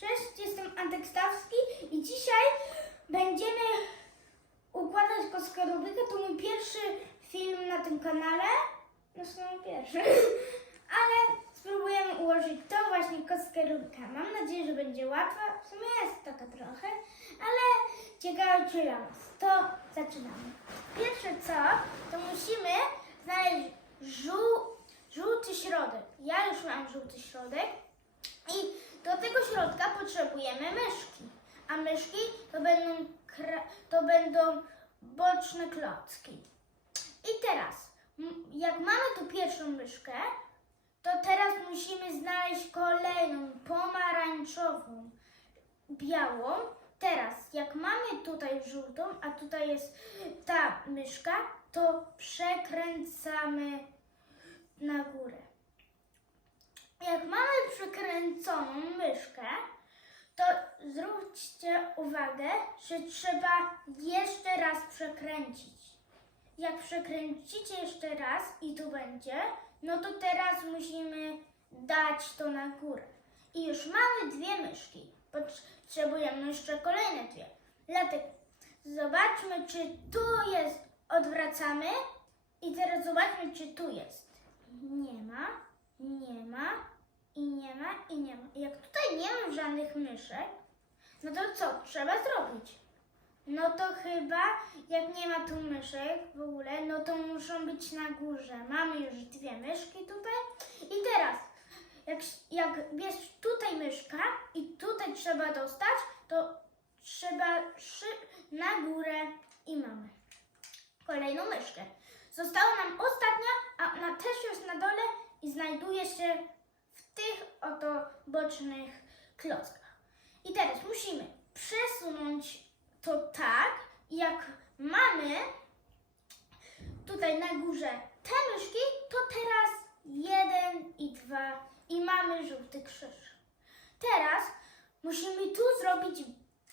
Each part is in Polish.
Cześć, jestem Antek Stawski i dzisiaj będziemy układać kostkę Rubika. To mój pierwszy film na tym kanale. No w sumie pierwszy. Ale spróbujemy ułożyć to właśnie kostkę Rubika. Mam nadzieję, że będzie łatwa. W sumie jest taka trochę, ale ciekawe czy Was. To zaczynamy. Pierwsze co, to musimy znaleźć żół, żółty środek. Ja już mam żółty środek. I do tego środka potrzebujemy myszki. A myszki to będą, to będą boczne klocki. I teraz, jak mamy tu pierwszą myszkę, to teraz musimy znaleźć kolejną, pomarańczową, białą. Teraz, jak mamy tutaj żółtą, a tutaj jest ta myszka, to przekręcamy na górę. Jak mamy przykręconą myszkę, to zwróćcie uwagę, że trzeba jeszcze raz przekręcić. Jak przekręcicie jeszcze raz i tu będzie, no to teraz musimy dać to na górę. I już mamy dwie myszki. Potrzebujemy jeszcze kolejne dwie. Dlatego zobaczmy, czy tu jest, odwracamy i teraz zobaczmy, czy tu jest. Nie ma, nie ma i nie ma i nie ma. Jak tutaj nie ma żadnych myszek, no to co trzeba zrobić? No to chyba, jak nie ma tu myszek w ogóle, no to muszą być na górze. Mamy już dwie myszki tutaj. I teraz, jak, jak jest tutaj myszka i tutaj trzeba dostać, to trzeba na górę i mamy kolejną myszkę. Została nam ostatnia, a ona też jest na dole i znajduje się w tych oto bocznych klockach. I teraz musimy przesunąć to tak, jak mamy tutaj na górze te myszki, to teraz jeden i dwa i mamy żółty krzyż. Teraz musimy tu zrobić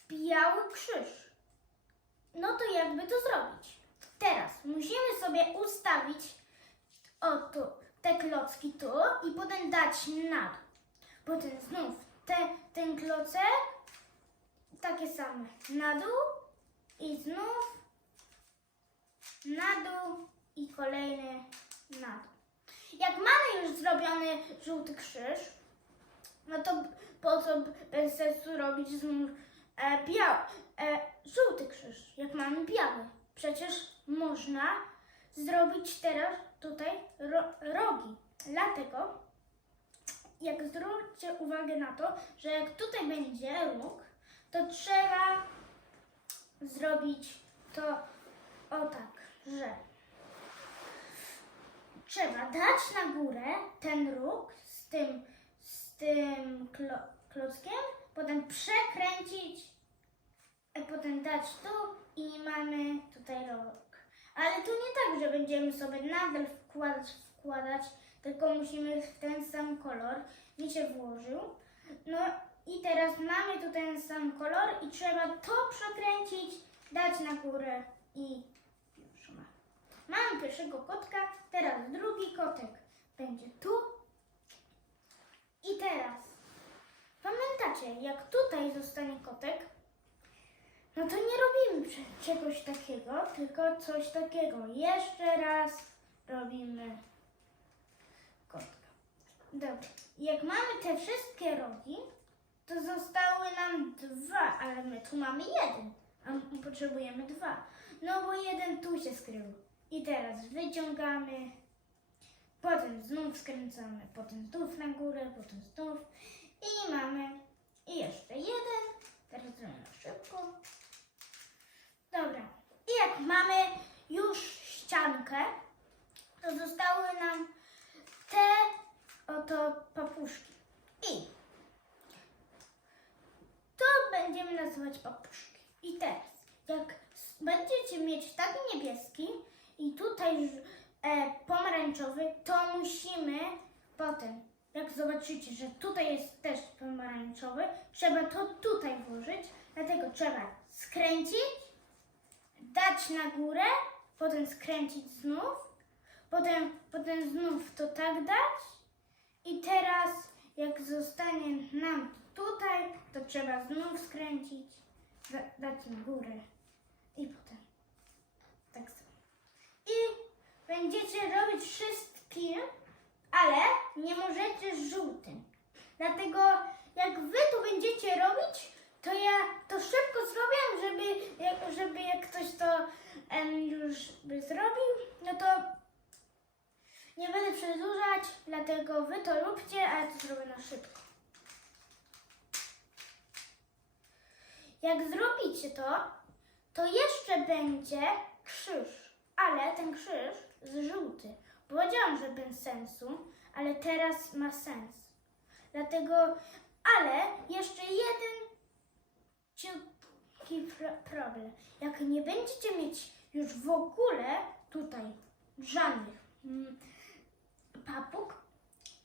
biały krzyż. No to jakby to zrobić? Teraz musimy sobie ustawić oto klocki tu i potem dać na dół. Potem znów te, ten klocek takie same na dół i znów na dół i kolejny na dół. Jak mamy już zrobiony żółty krzyż, no to po co bez sensu robić znów e, biały, e, żółty krzyż, jak mamy biały? Przecież można zrobić teraz tutaj ro, rogi. Dlatego, jak zwróćcie uwagę na to, że jak tutaj będzie róg, to trzeba zrobić to o tak, że trzeba dać na górę ten róg z tym, z tym klo, klockiem, potem przekręcić, a potem dać tu i mamy tutaj róg. Ale tu nie tak, że będziemy sobie nadal wkładać, wkładać, tylko musimy w ten sam kolor. Mi się włożył. No i teraz mamy tu ten sam kolor i trzeba to przekręcić, dać na górę i już ma. Mamy pierwszego kotka, teraz drugi kotek będzie tu. I teraz pamiętacie, jak tutaj zostanie kotek, no to nie robimy czegoś takiego, tylko coś takiego. Jeszcze raz robimy kotka. Dobra. Jak mamy te wszystkie rogi, to zostały nam dwa, ale my tu mamy jeden, a potrzebujemy dwa. No bo jeden tu się skrył. I teraz wyciągamy, potem znów skręcamy, potem znów na górę, potem znów i mamy i jeszcze jeden. Teraz zrobimy szybko. Dobra. I jak mamy już ściankę, to zostały nam te oto papuszki. I to będziemy nazywać papuszki. I teraz, jak będziecie mieć taki niebieski i tutaj e, pomarańczowy, to musimy potem, jak zobaczycie, że tutaj jest też pomarańczowy, trzeba to tutaj włożyć, dlatego trzeba skręcić, dać na górę, potem skręcić znów, potem, potem znów to tak dać i teraz jak zostanie nam tutaj, to trzeba znów skręcić, da- dać na górę i potem tak samo. I będziecie robić wszystkim, ale nie możecie z żółtym. Dlatego jak wy to będziecie robić, to ja to szybko zrobię, żeby jak, żeby jak ktoś to em, już no to nie będę przedłużać, dlatego wy to róbcie, a ja to zrobię na szybko. Jak zrobicie to, to jeszcze będzie krzyż, ale ten krzyż z żółty. Powiedziałam, że bez sensu, ale teraz ma sens. Dlatego, ale jeszcze jeden ciutki pro- problem. Jak nie będziecie mieć już w ogóle tutaj żadnych mm, papug,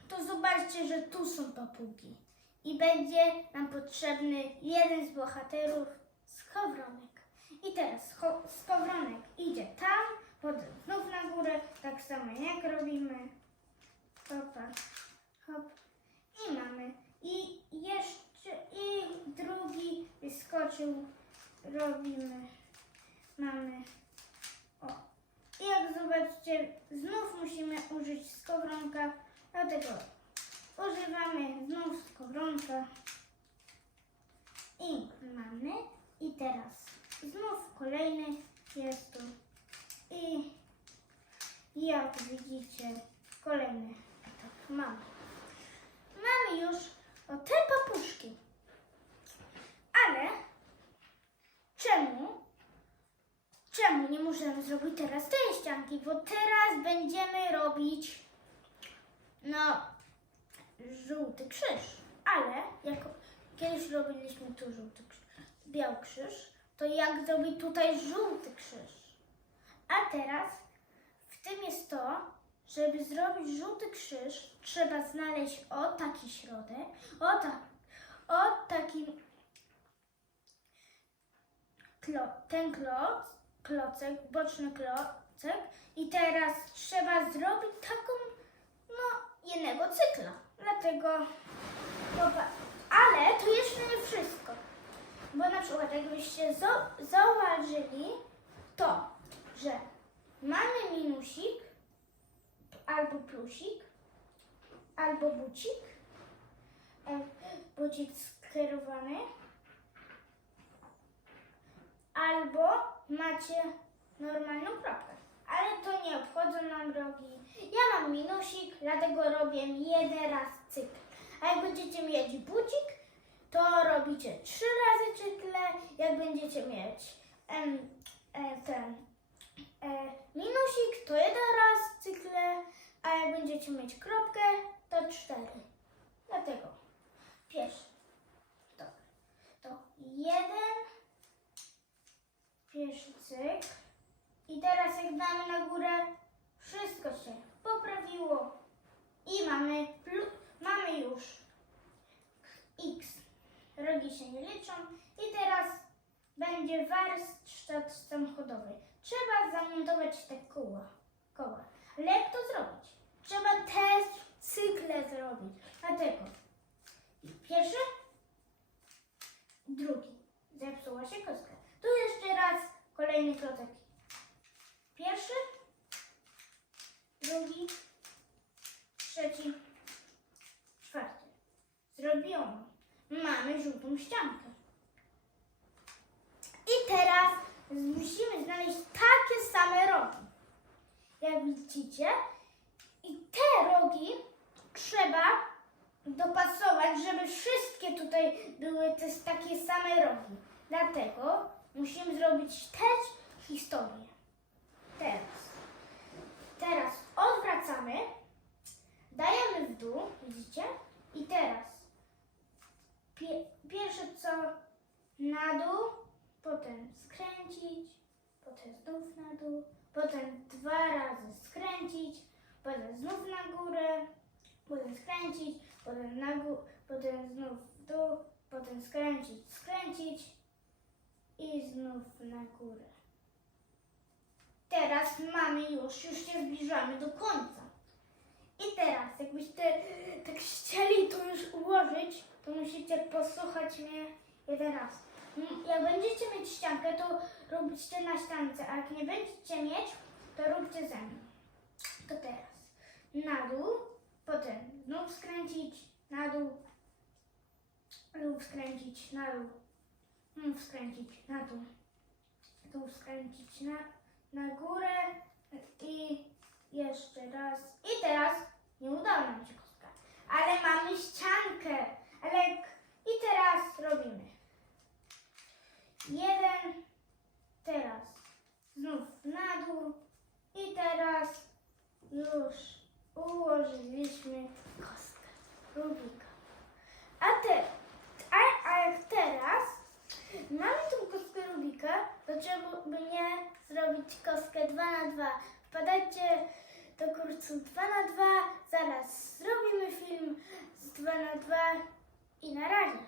to zobaczcie, że tu są papugi. I będzie nam potrzebny jeden z bohaterów skowronek. I teraz skowronek idzie tam, potem znów na górę, tak samo jak robimy. Hopa, hop. I mamy. I jeszcze, i drugi wyskoczył. Robimy. Mamy. Jak zobaczycie, znów musimy użyć skowronka. Dlatego używamy znów skowronka. I mamy. I teraz znów kolejny jest tu. I jak widzicie, kolejny mamy. Mamy już o te papuszki. Ale czemu? Czemu nie możemy zrobić teraz tej ścianki? Bo teraz będziemy robić no żółty krzyż. Ale jak kiedyś robiliśmy tu żółty krzyż, biały krzyż, to jak zrobić tutaj żółty krzyż? A teraz w tym jest to, żeby zrobić żółty krzyż, trzeba znaleźć o taki środek, o, ta, o taki klo, ten kloc, klocek, boczny klocek i teraz trzeba zrobić taką, no, jednego cykla. Dlatego, ale to jeszcze nie wszystko. Bo na przykład jakbyście zauważyli to, że mamy minusik, albo plusik, albo bucik, e, bucik skierowany, albo macie normalną kropkę. Ale to nie obchodzą nam rogi. Ja mam minusik, dlatego robię jeden raz cykl. A jak będziecie mieć bucik, to robicie trzy razy cykle. Jak będziecie mieć em, e, ten e, minusik, to jeden raz cykle, a jak będziecie mieć kropkę, to cztery. Dlatego pierwszy to, to jeden, pierwszy cykl. I teraz jak damy na górę, wszystko się poprawiło. I mamy, mamy już x. Rogi się nie liczą. I teraz będzie warsztat samochodowy. Trzeba zamontować te koła. koła. Ale jak to zrobić? Trzeba te cykle zrobić. Dlatego pierwszy, drugi. Zepsuła się kostka. Tu jeszcze raz kolejny klocek. Pierwszy, drugi, trzeci, czwarty. Zrobiono. Mamy żółtą ściankę. I teraz musimy znaleźć takie same rogi. Jak widzicie, i te rogi trzeba dopasować, żeby wszystkie tutaj były te takie same rogi. Dlatego musimy zrobić też historię. Teraz. Teraz odwracamy, dajemy w dół, widzicie? I teraz pie, pierwsze co na dół, potem skręcić, potem znów na dół, potem dwa razy skręcić, potem znów na górę, potem skręcić, potem na górę, potem znów w dół, potem skręcić, skręcić i znów na górę. Teraz mamy już, już się zbliżamy do końca. I teraz, jakbyście tak chcieli to już ułożyć, to musicie posłuchać mnie jeden raz. Mm, Jak będziecie mieć ściankę, to róbcie na ściance, a jak nie będziecie mieć, to róbcie ze mną. To teraz na dół, potem znów skręcić, na dół, lub skręcić, na dół, znów skręcić, na dół, tu skręcić na, na górę i jeszcze raz. I teraz nie udało nam się kostka, ale mamy ściankę, ale i teraz robimy. Jeden, teraz znów na dół. I teraz już ułożyliśmy kostkę Rubika. A, te, a, a jak teraz mamy tą kostkę Rubika, to trzeba by nie zrobić kostkę 2 na 2. Wpadajcie do kursu 2 na 2, zaraz zrobimy film z 2 na 2 i na razie.